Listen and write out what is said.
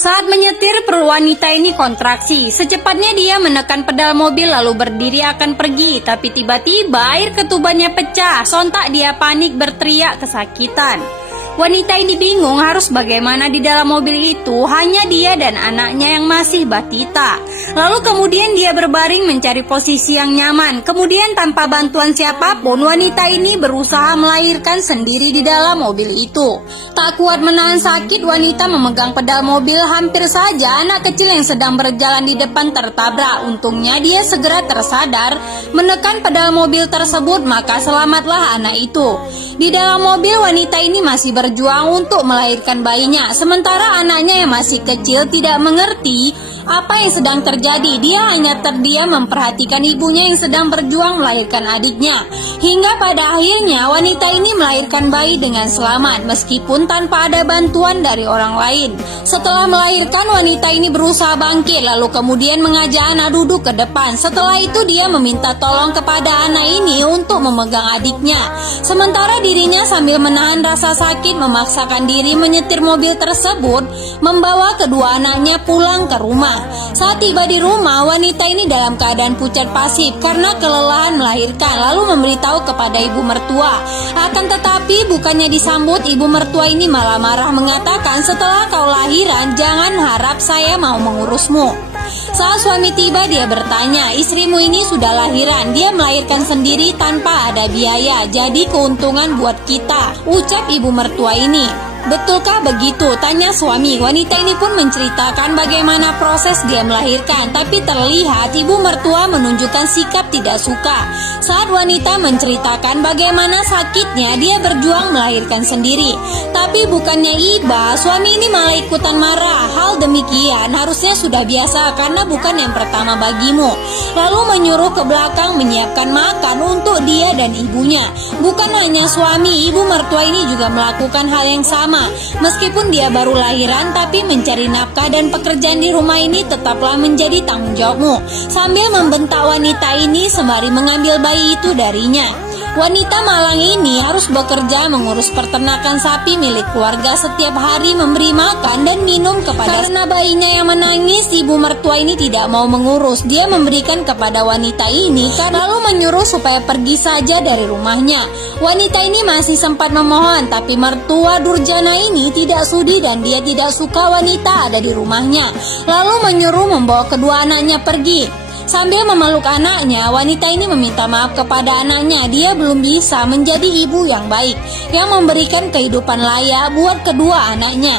Saat menyetir, perut wanita ini kontraksi. Secepatnya dia menekan pedal mobil lalu berdiri akan pergi. Tapi tiba-tiba air ketubannya pecah. Sontak dia panik berteriak kesakitan. Wanita ini bingung harus bagaimana di dalam mobil itu. Hanya dia dan anaknya yang masih batita. Lalu kemudian dia berbaring mencari posisi yang nyaman. Kemudian tanpa bantuan siapapun, wanita ini berusaha melahirkan sendiri di dalam mobil itu. Tak kuat menahan sakit, wanita memegang pedal mobil. Hampir saja anak kecil yang sedang berjalan di depan tertabrak. Untungnya dia segera tersadar, menekan pedal mobil tersebut, maka selamatlah anak itu. Di dalam mobil, wanita ini masih berjuang untuk melahirkan bayinya. Sementara anaknya yang masih kecil tidak mengerti apa yang sedang terjadi. Dia hanya terdiam memperhatikan ibunya yang sedang berjuang melahirkan adiknya. Hingga pada akhirnya wanita ini melahirkan bayi dengan selamat meskipun tanpa ada bantuan dari orang lain. Setelah melahirkan, wanita ini berusaha bangkit lalu kemudian mengajak anak duduk ke depan. Setelah itu dia meminta tolong kepada anak ini untuk memegang adiknya. Sementara dirinya sambil menahan rasa sakit memaksakan diri menyetir mobil tersebut membawa kedua anaknya pulang ke rumah. Saat tiba di rumah, wanita ini dalam keadaan pucat pasif karena kelelahan melahirkan lalu memberitahu kepada ibu mertua. Akan tetapi bukannya disambut, ibu mertua ini malah marah mengatakan, setelah kau lahiran jangan harap saya mau mengurusmu. Saat suami tiba, dia bertanya, istrimu ini sudah lahiran, dia melahirkan sendiri tanpa ada biaya, jadi keuntungan buat kita, ucap ibu mertua ini. Betulkah begitu? Tanya suami. Wanita ini pun menceritakan bagaimana proses dia melahirkan, tapi terlihat ibu mertua menunjukkan sikap tidak suka. Saat wanita menceritakan bagaimana sakitnya, dia berjuang melahirkan sendiri. Tapi bukannya iba, suami ini malah ikutan marah. Hal demikian harusnya sudah biasa karena bukan yang pertama bagimu. Lalu menyuruh ke belakang menyiapkan makan untuk dia dan ibunya. Bukan hanya suami, ibu mertua ini juga melakukan hal yang sama. Meskipun dia baru lahiran, tapi mencari nafkah dan pekerjaan di rumah ini tetaplah menjadi tanggung jawabmu. Sambil membentak wanita ini sembari mengambil bayi itu darinya. Wanita Malang ini harus bekerja mengurus peternakan sapi milik keluarga, setiap hari memberi makan dan minum kepada. Karena bayinya yang menangis, ibu mertua ini tidak mau mengurus. Dia memberikan kepada wanita ini lalu menyuruh supaya pergi saja dari rumahnya. Wanita ini masih sempat memohon, tapi mertua durjana ini tidak sudi dan dia tidak suka wanita ada di rumahnya. Lalu menyuruh membawa kedua anaknya pergi. Sambil memeluk anaknya, wanita ini meminta maaf kepada anaknya. Dia belum bisa menjadi ibu yang baik, yang memberikan kehidupan layak buat kedua anaknya.